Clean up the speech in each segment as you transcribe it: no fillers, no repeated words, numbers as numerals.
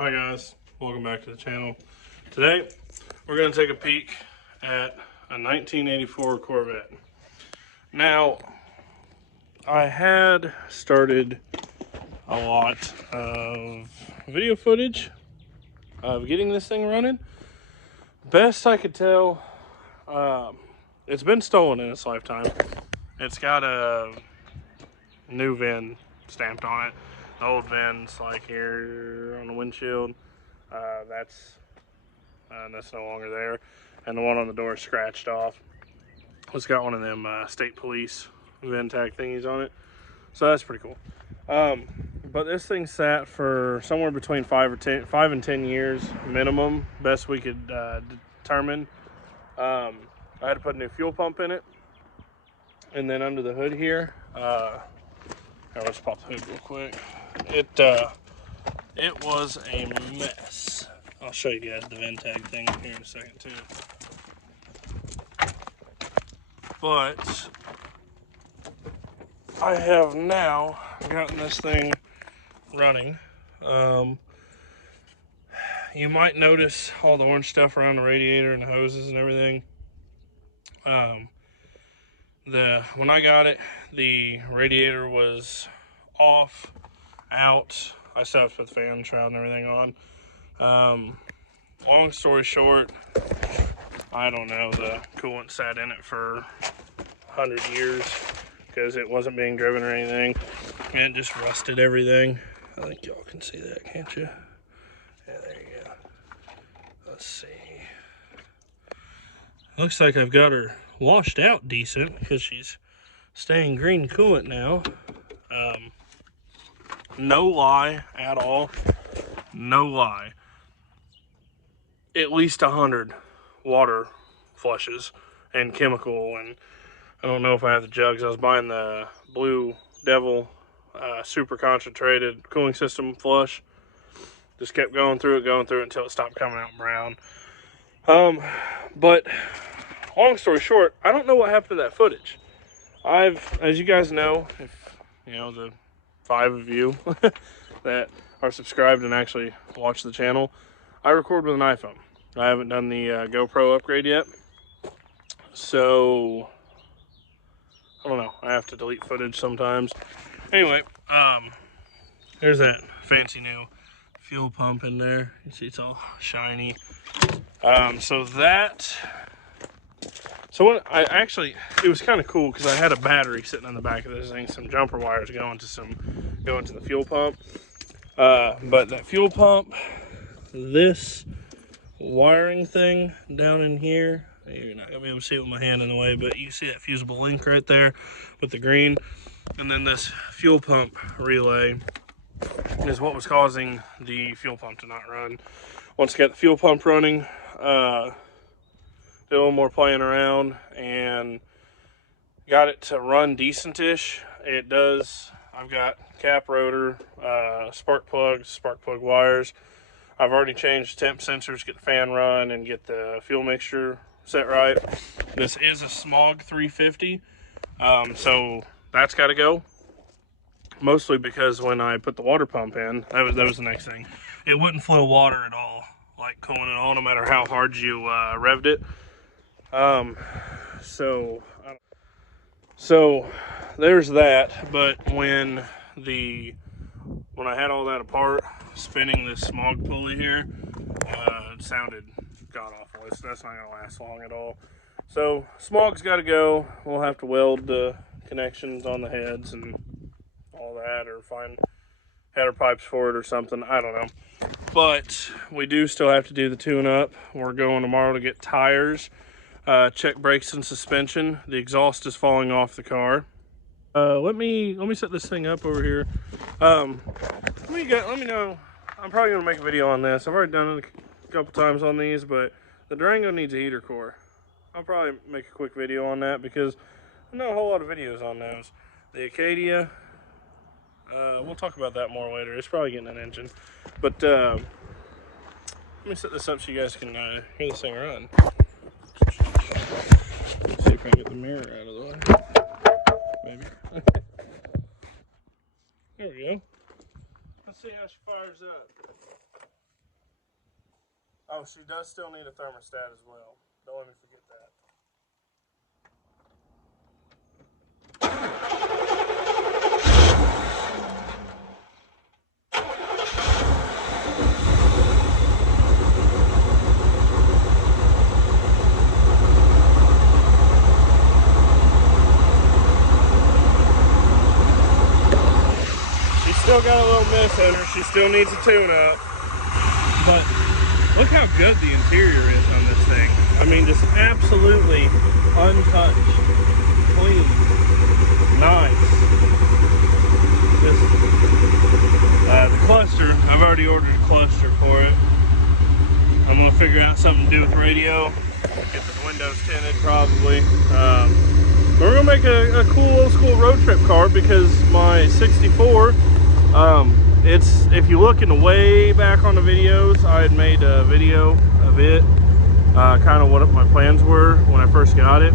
Hi guys, welcome back to the channel. Today we're going to take a peek at a 1984 Corvette. Now, I had started a lot of video footage of getting this thing running. Best I could tell, it's been stolen in its lifetime. It's got a new VIN stamped on it. The old VIN's like here on the windshield. That's no longer there, and the one on the door is scratched off. It's got one of them state police VIN tag thingies on it, so that's pretty cool. But this thing sat for somewhere between 5 and 10 years minimum, best we could determine. I had to put a new fuel pump in it, and then under the hood here, let's pop the hood real quick. It was a mess. I'll show you guys the VIN tag thing here in a second too. But I have now gotten this thing running. You might notice all the orange stuff around the radiator and the hoses and everything. When I got it, the radiator was off, out. I still have to put the fan shroud and everything on. Long story short, I don't know, the coolant sat in it for 100 years because it wasn't being driven or anything, and it just rusted everything. I think y'all can see that, can't you? Yeah, there you go. Let's see. Looks like I've got her washed out decent because she's staying green coolant now. No lie at all. No lie. At least 100 water flushes and chemical, and I don't know if I have the jugs. I was buying the Blue Devil super concentrated cooling system flush. Just kept going through it until it stopped coming out brown. But long story short, I don't know what happened to that footage. As you guys know, if you know the 5 of you that are subscribed and actually watch the channel, I record with an iPhone. I haven't done the GoPro upgrade yet, so I don't know. I have to delete footage sometimes. Anyway, there's that fancy new fuel pump in there. You see it's all shiny. It was kind of cool because I had a battery sitting on the back of this thing, some jumper wires going to the fuel pump. But that fuel pump, this wiring thing down in here, you're not gonna be able to see it with my hand in the way, but you see that fusible link right there with the green, and then this fuel pump relay is what was causing the fuel pump to not run. Once I got the fuel pump running, did a little more playing around and got it to run decent-ish. It does. I've got cap rotor, spark plug wires. I've already changed temp sensors, get the fan run, and get the fuel mixture set right. This is a Smog 350, so that's got to go. Mostly because when I put the water pump in, that was the next thing. It wouldn't flow water at all, like cooling at all, no matter how hard you revved it. So there's that. But when I had all that apart, spinning this Smog pulley here, it sounded god awful. That's not gonna last long at all. So Smog's got to go. We'll have to weld the connections on the heads and all that, or find header pipes for it or something. I don't know. But we do still have to do the tune-up. We're going tomorrow to get tires, check brakes and suspension. The exhaust is falling off the car. Let me set this thing up over here. Let me know. I'm probably gonna make a video on this. I've already done it a couple times on these, but the Durango needs a heater core. I'll probably make a quick video on that because there's not a whole lot of videos on those. The Acadia, we'll talk about that more later. It's probably getting an engine, but let me set this up so you guys can hear this thing run. Let's see if I can get the mirror out of the way. Maybe. There we go. Let's see how she fires up. Oh, she does still need a thermostat as well. Don't let me forget that. She's still got a little miss in her. She still needs a tune-up. But look how good the interior is on this thing. I mean, just absolutely untouched, clean, nice. Just the cluster, I've already ordered a cluster for it. I'm gonna figure out something to do with radio. Get the windows tinted probably. We're gonna make a cool old school road trip car because my 64, it's, if you look in the way back on the videos, I had made a video of it, kind of what my plans were when I first got it,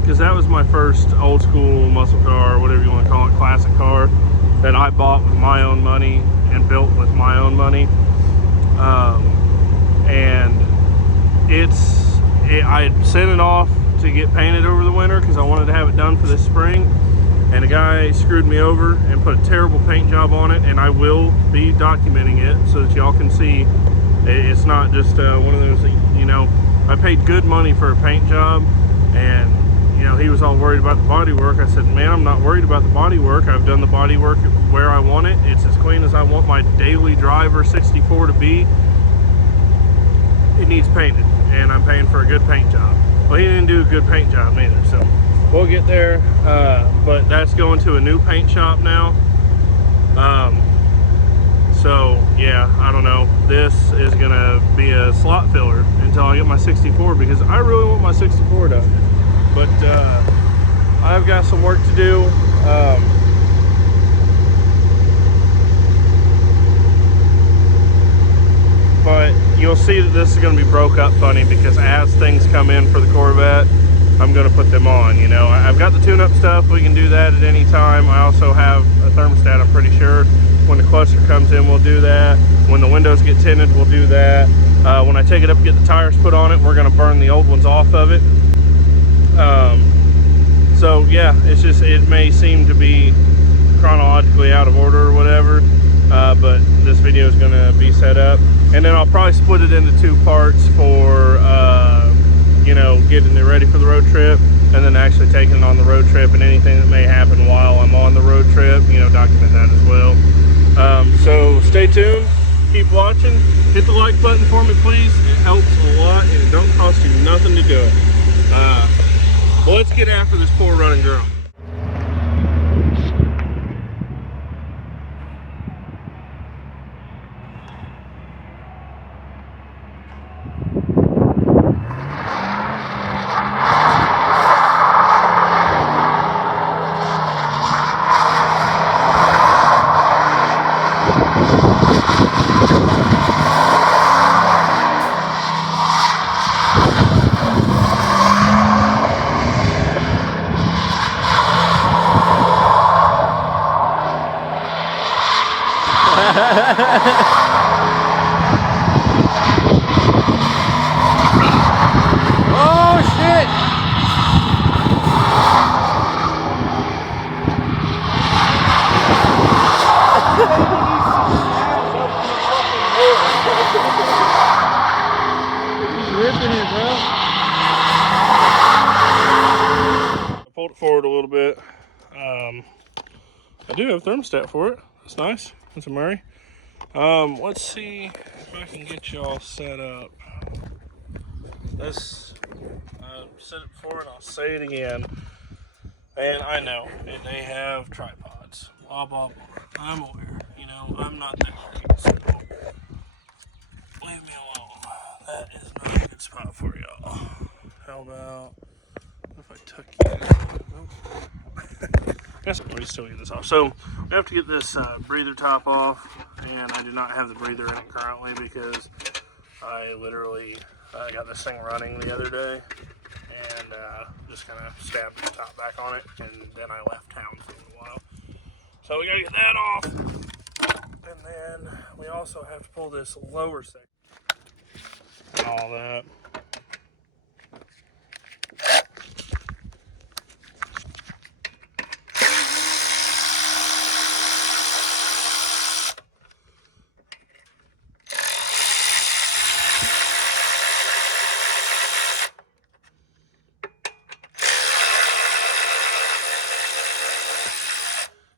because that was my first old school muscle car, whatever you want to call it, classic car that I bought with my own money and built with my own money. And I had sent it off to get painted over the winter because I wanted to have it done for this spring. And a guy screwed me over and put a terrible paint job on it, and I will be documenting it so that y'all can see it's not just one of those, you know, I paid good money for a paint job, and you know, he was all worried about the body work. I said, man, I'm not worried about the body work. I've done the body work where I want it. It's as clean as I want my daily driver 64 to be. It needs painted, and I'm paying for a good paint job. Well, he didn't do a good paint job neither, so we'll get there. But that's going to a new paint shop now. So yeah, I don't know. This is gonna be a slot filler until I get my 64 because I really want my 64 done. But I've got some work to do. But you'll see that this is going to be broke up funny because as things come in for the Corvette, I'm going to put them on. You know, I've got the tune-up stuff. We can do that at any time. I also have a thermostat, I'm pretty sure. When the cluster comes in, we'll do that. When the windows get tinted, we'll do that. When I take it up and get the tires put on it, we're going to burn the old ones off of it. So yeah, it's just, it may seem to be chronologically out of order or whatever, but this video is going to be set up. And then I'll probably split it into two parts for, you know, getting it ready for the road trip, and then actually taking it on the road trip, and anything that may happen while I'm on the road trip, you know, document that as well. So stay tuned, keep watching, hit the like button for me, please. It helps a lot, and it don't cost you nothing to do it. Well, let's get after this poor running girl. Oh shit! He's ripping it, bro. I pulled it forward a little bit. I do have a thermostat for it. That's nice. That's a Murray. Let's see if I can get y'all set up. This, I said it before and I'll say it again. And I know they have tripods. Blah, blah, blah. I'm aware. You know, I'm not that great. So leave me alone. That is not a good spot for y'all. How about if I tuck you? Nope. I guess we still get this off. So we have to get this breather top off, and I do not have the breather in it currently because I literally got this thing running the other day and just kind of stabbed the top back on it, and then I left town for a little while. So we gotta get that off, and then we also have to pull this lower section. and all that.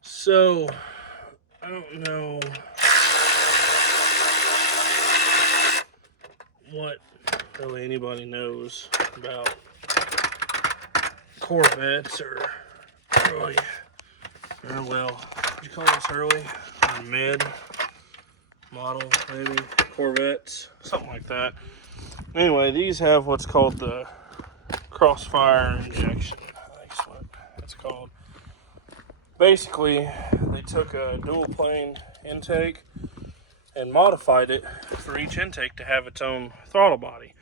So, I don't know what really anybody knows about Corvettes or early, or well, what do you call this, early or mid model, maybe Corvettes, something like that. Anyway, these have what's called the crossfire injection. I think that's what it's called. Basically, they took a dual plane intake and modified it for each intake to have its own throttle body.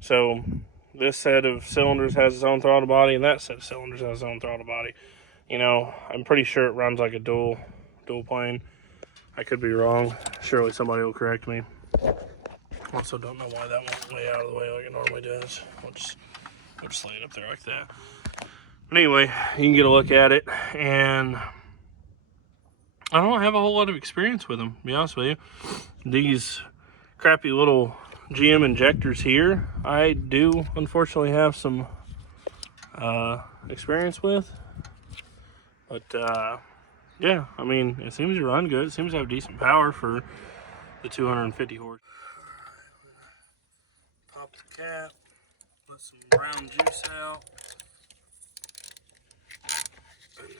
So this set of cylinders has its own throttle body, and that set of cylinders has its own throttle body. You know, I'm pretty sure it runs like a dual plane. I could be wrong. Surely somebody will correct me. Also, don't know why that went way out of the way like it normally does. I'll just lay it up there like that. But anyway, you can get a look at it, and I don't have a whole lot of experience with them, to be honest with you. These crappy little GM injectors here, I do unfortunately have some experience with. But yeah, I mean, it seems to run good. It seems to have decent power for the 250 horse. Pop the cap, let some brown juice out. And then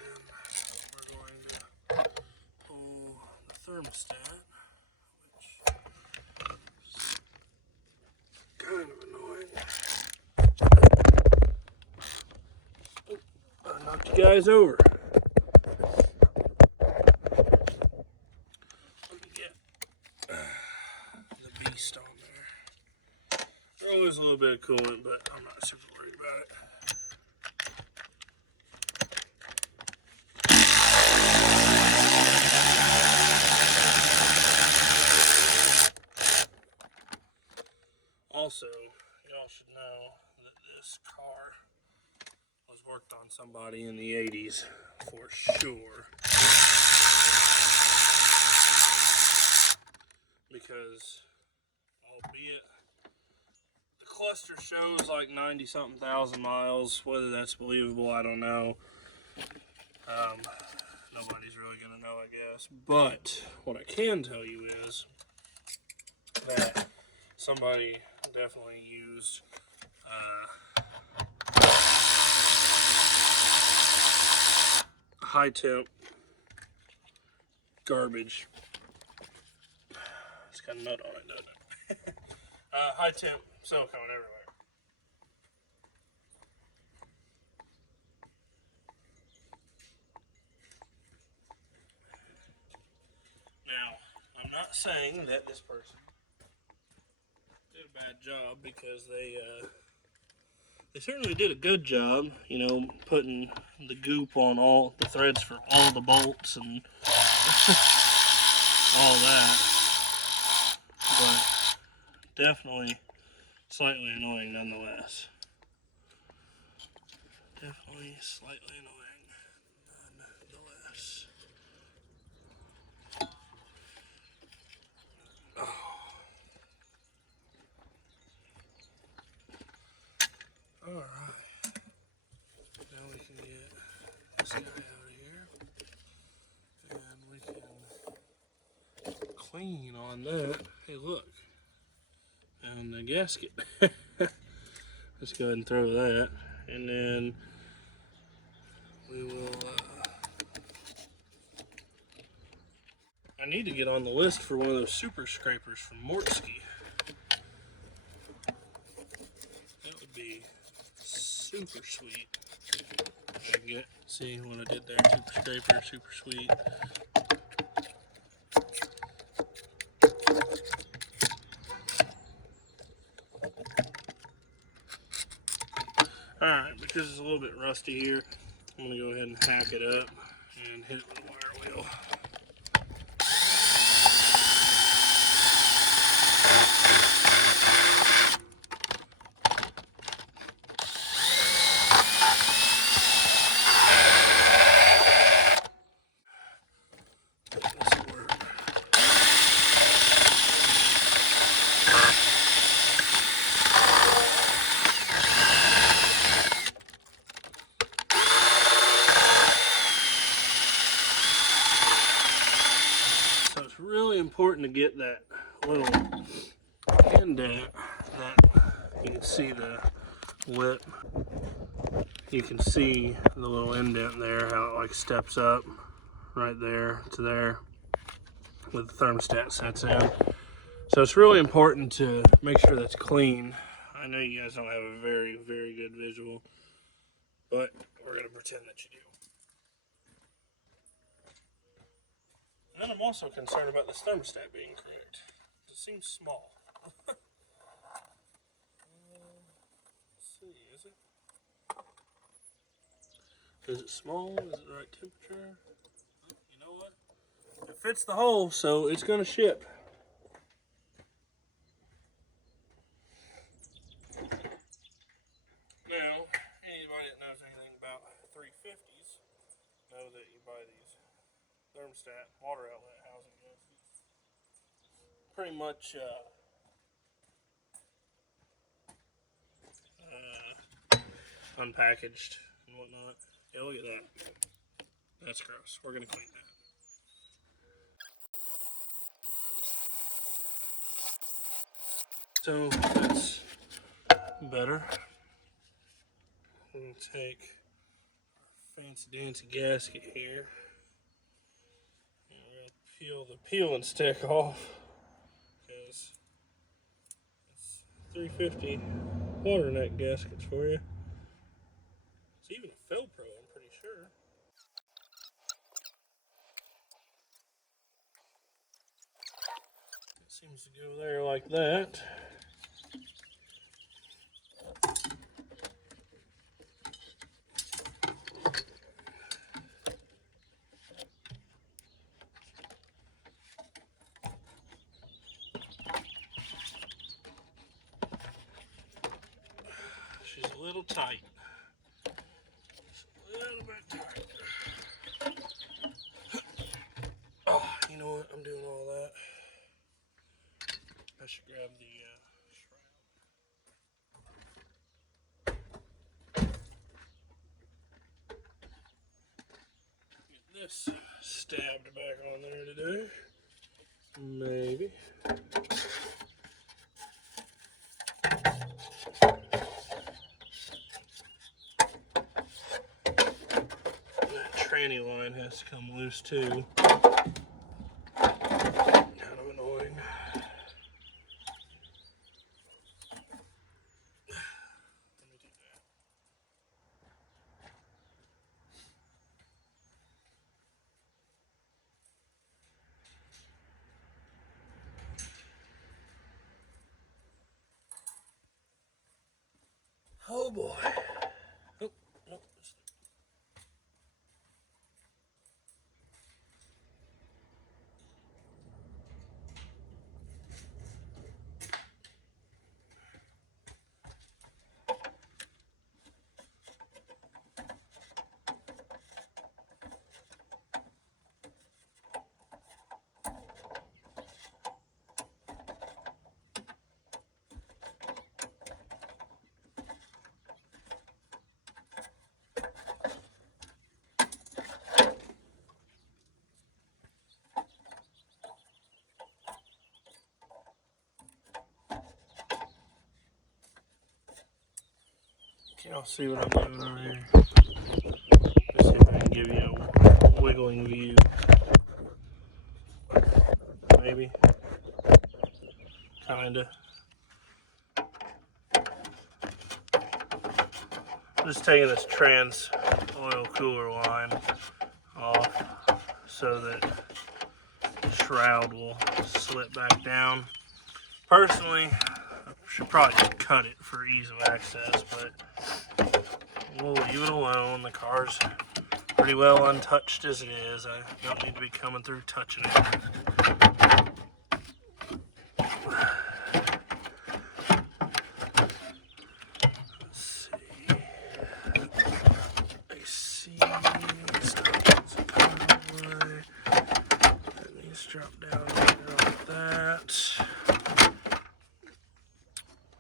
we're going to pull the thermostat, which is kind of annoying. Oh, I knocked you guys over. Let me get the beast on there. There always a little bit of coolant, but I'm not super worried about it. Also, y'all should know that this car was worked on somebody in the 80s for sure. Because, albeit, the cluster shows like 90-something thousand miles. Whether that's believable, I don't know. Nobody's really going to know, I guess. But what I can tell you is that somebody definitely used high temp garbage. It's got a nut on it, doesn't it? High temp silicone everywhere. Now, I'm not saying that this person did a bad job, because they certainly did a good job, you know, putting the goop on all the threads for all the bolts and all that. But definitely slightly annoying nonetheless. Definitely slightly annoying nonetheless. Oh. Alright. Now we can get this guy out of here. And we can clean on that. Hey, look. And the gasket. Let's go ahead and throw that. And then we will... I need to get on the list for one of those super scrapers from Mortski. That would be super sweet. I get, see what I did there? Super scraper, super sweet. Alright, because it's a little bit rusty here, I'm going to go ahead and hack it up and hit it with a wire wheel. get that little indent that you can see the lip. You can see the little indent there, how it like steps up right there to there with the thermostat sets in. So it's really important to make sure that's clean. I know you guys don't have a very, very good visual, but we're gonna pretend that you do. And then I'm also concerned about this thermostat being correct. It seems small. Let's see, is it? Is it small? Is it the right temperature? You know what? It fits the hole, so it's gonna ship. Now, anybody that knows anything about 350s know that you buy these thermostat water outlet housing gaskets. Pretty much unpackaged and whatnot. Yeah, look at that. That's gross. We're gonna clean that. So that's better. I'm gonna take a fancy dancy gasket here. And we're gonna peel the peel and stick off because it's 350 water neck gaskets for you. It's even a Felpro, I'm pretty sure. It seems to go there like that. She's a little tight. Just a little bit tight. Oh, you know what? I'm doing all that. I should grab the shroud. Get this stabbed back on there today. Maybe. That tranny line has to come loose too. Kind of annoying. Let me do that. Oh boy. Oh, nope. Can y'all see what I'm doing over here? Let's see if I can give you a wiggling view. Maybe. Kinda. I'm just taking this trans oil cooler line off so that the shroud will slip back down. Personally, I should probably just cut it for ease of access, but we'll leave it alone. The car's pretty well untouched as it is. I don't need to be coming through touching it. Drop down like that.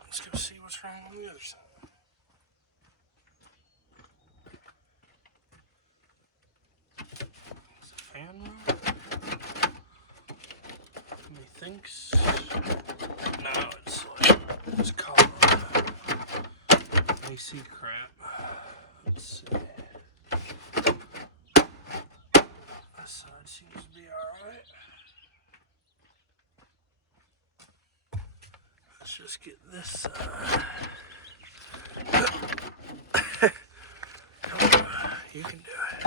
Let's go see what's wrong on the other side. Is the fan wrong? No, it's like, it's called AC crap. Let's see. This side seems to be alright. Let's just get this side. You can do it.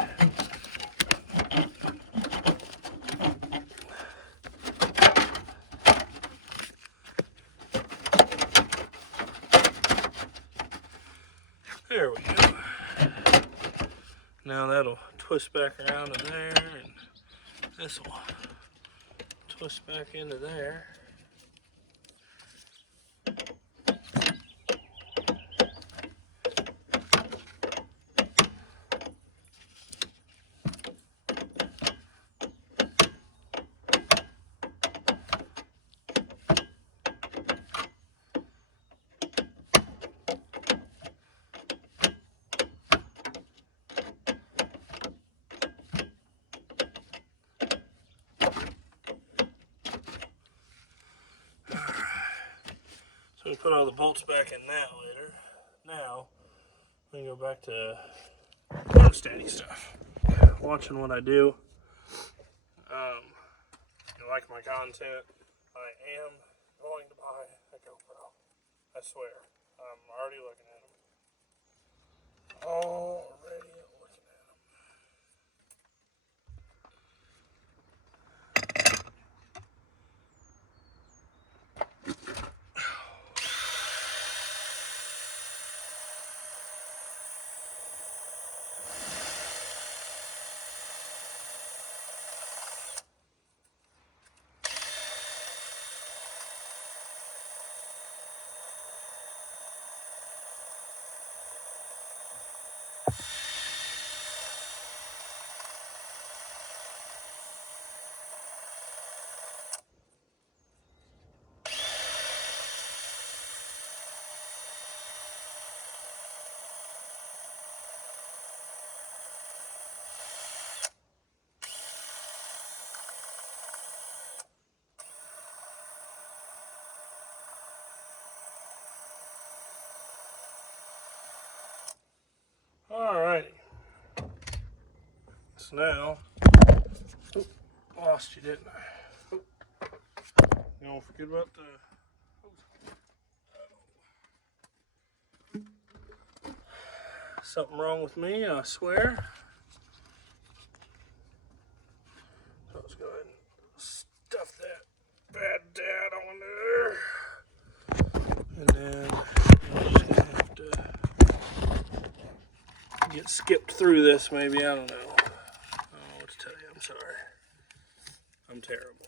There we go. Now that'll twist back around to there, and this will twist back into there. So we put all the bolts back in that later. Now we can go back to thermostat stuff. Watching what I do. You like my content? I am going to buy a GoPro. I swear. I'm already looking at them. Already looking at them. Alrighty. So now, lost you, didn't I? You don't forget about the. Something wrong with me, I swear. So let's go ahead and stuff that bad dad on there. And then I'm just gonna have to get skipped through this maybe, I don't know. I don't know what to tell you, I'm sorry. I'm terrible.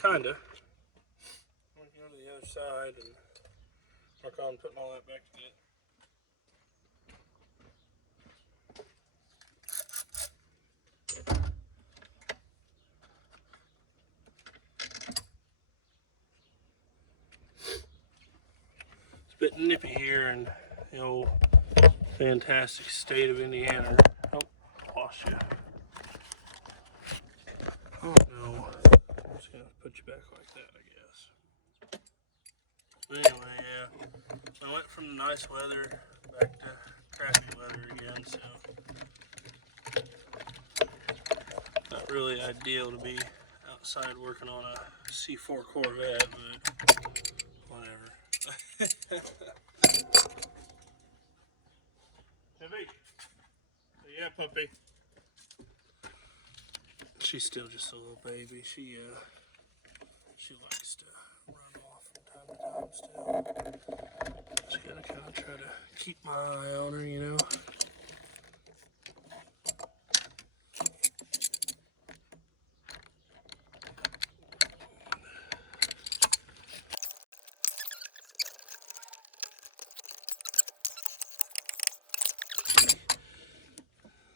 Kinda. I'm gonna go to the other side and work on putting all that back together. It's a bit nippy here in the old fantastic state of Indiana. Oh, lost you. Oh no. I'm just gonna put you back like that, I guess. Anyway, yeah. I went from the nice weather back to crappy weather again, so not really ideal to be outside working on a C4 Corvette, but whatever. Heavy. Yeah, puppy. She's still just a little baby. She likes to run off from time to time still. Just gotta kind of try to keep my eye on her, you know.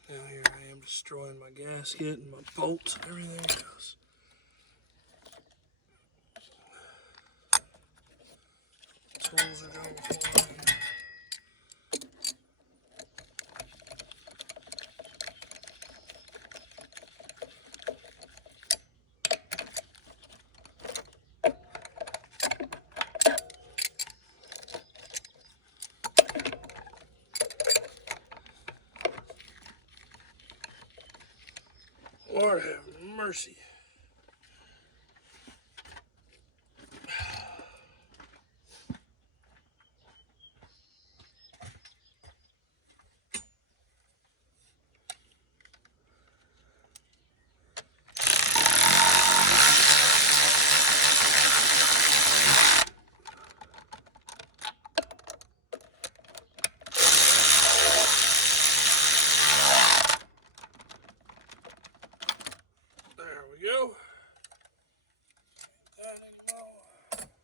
Now here I am destroying my gasket and my bolts and everything else. Tools are going flying. Lord have mercy. There we go.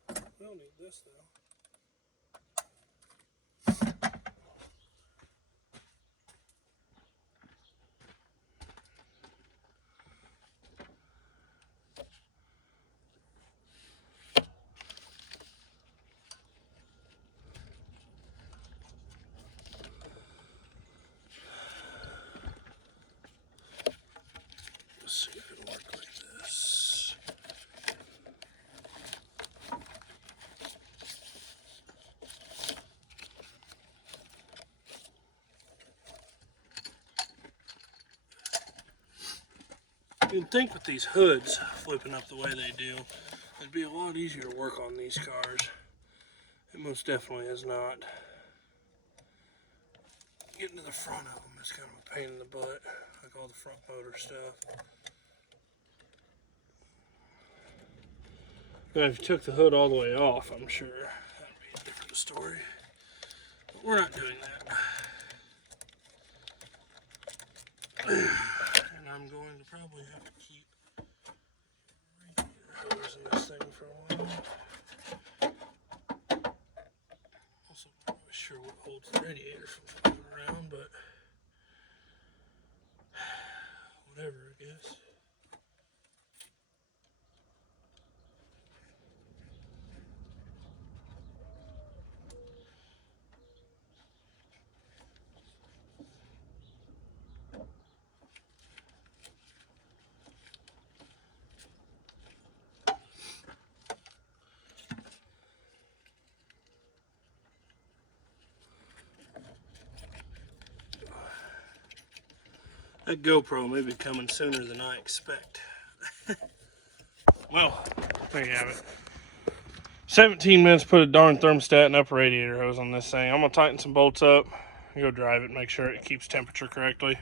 We don't need this though. Let's see if it'll work like this. You'd think with these hoods flipping up the way they do, it'd be a lot easier to work on these cars. It most definitely is not. Getting to the front of them is kind of a pain in the butt, like all the front motor stuff. Now, if you took the hood all the way off, I'm sure that'd be a different story. But we're not doing that. And I'm going to probably have to keep radiator hose in this thing for a while. Also, I'm not really sure what holds the radiator from flying around, but whatever, I guess. That GoPro may be coming sooner than I expect. Well, there you have it. 17 minutes, put a darn thermostat and upper radiator hose on this thing. I'm gonna tighten some bolts up, go drive it, make sure it keeps temperature correctly.